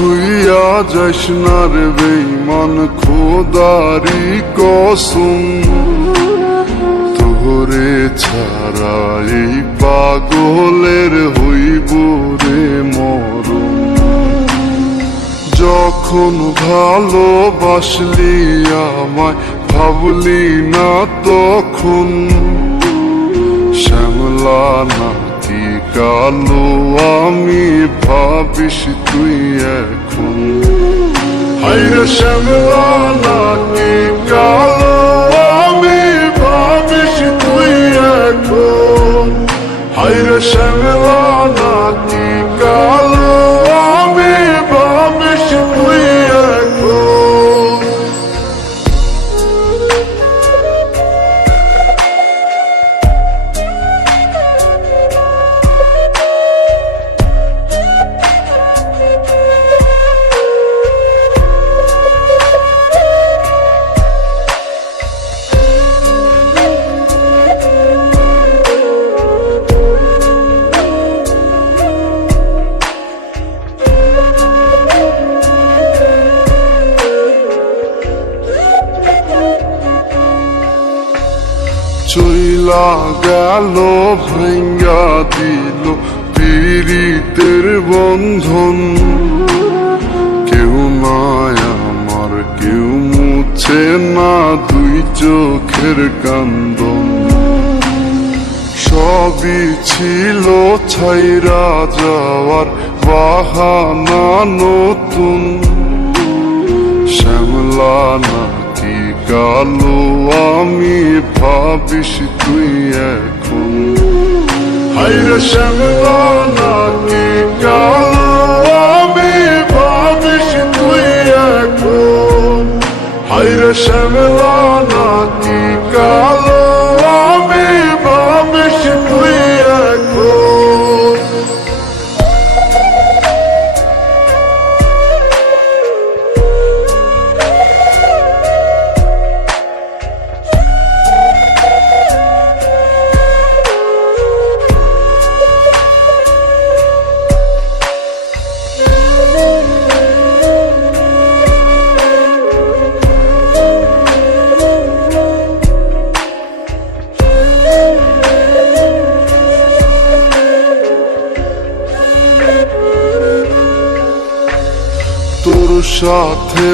হইয়া যাস না রে বেঈমান, খোদারি কসম তোরে ছাড়া এই পাগলের হইব রে মরণ। যখন ভালোবাসলি আমায় ভাবলি না তখন, শ্যামলা নাকি কালো আমি ভাবিস তুই এখন। হায়রে শ্যামলা নাকি কালো আমি ভাবিস তুই এখন। হায়রে শ্যামলা নাকি কালো আমি ভাবিস তুই এখন। চইলা গেল ভাঙ্গা দিল পীড়িতের বন্ধন। কেউ নাই আমার, কেউ মুছে না দুই চোখের কান্দন। সবই ছিল ছাইরা যাওয়ার বাহানা নতুন, শ্যামলা নাকি কালো আমি ভাবিস তুই এখন। হায়রে শ্যামলা নাকি কালো আমি ভাবিস তুই এখন। হায়রে শ্যামলা নাকি কালো আমি ভাবিস তুই এখন। তোর সাথে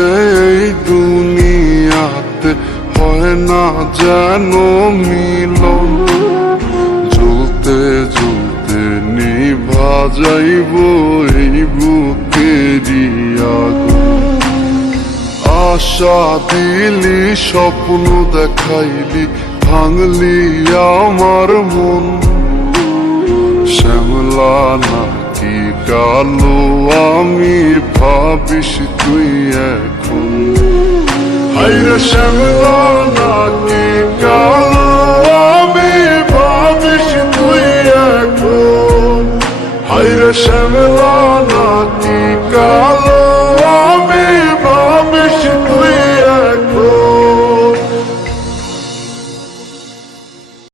এই দুনিয়াতে হয় না যেন মিলন। জ্বলতে জ্বলতে নিভা যাইব এই বুকেরই আগুন। আশা দিলি, স্বপ্ন দেখাইলি, ভাঙলি আমার মন। শ্যামলা নাকি কালো আমি ভাবিস তুই এখন। হায়রে শ্যামলা নাকি কালো আমি ভাবিস তুই এখন। হায়রে শ্যামলা নাকি কালো